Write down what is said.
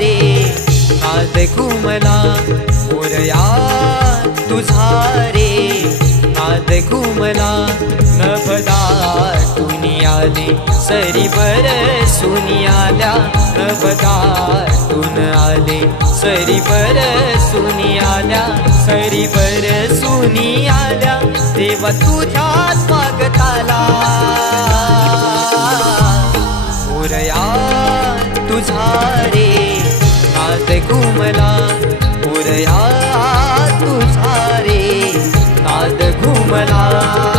रे नाद घुमला मोरया तुझा रे नाद घुमला नभदाटून आले सरी बरसून आल्या नभदाटून आले सरी बरसून आल्या सरी बरसून आल्या देवा तुझ्या स्वागताला मोरया तुझा रे नाद घुमला मोरया तुझा रे नाद घुमला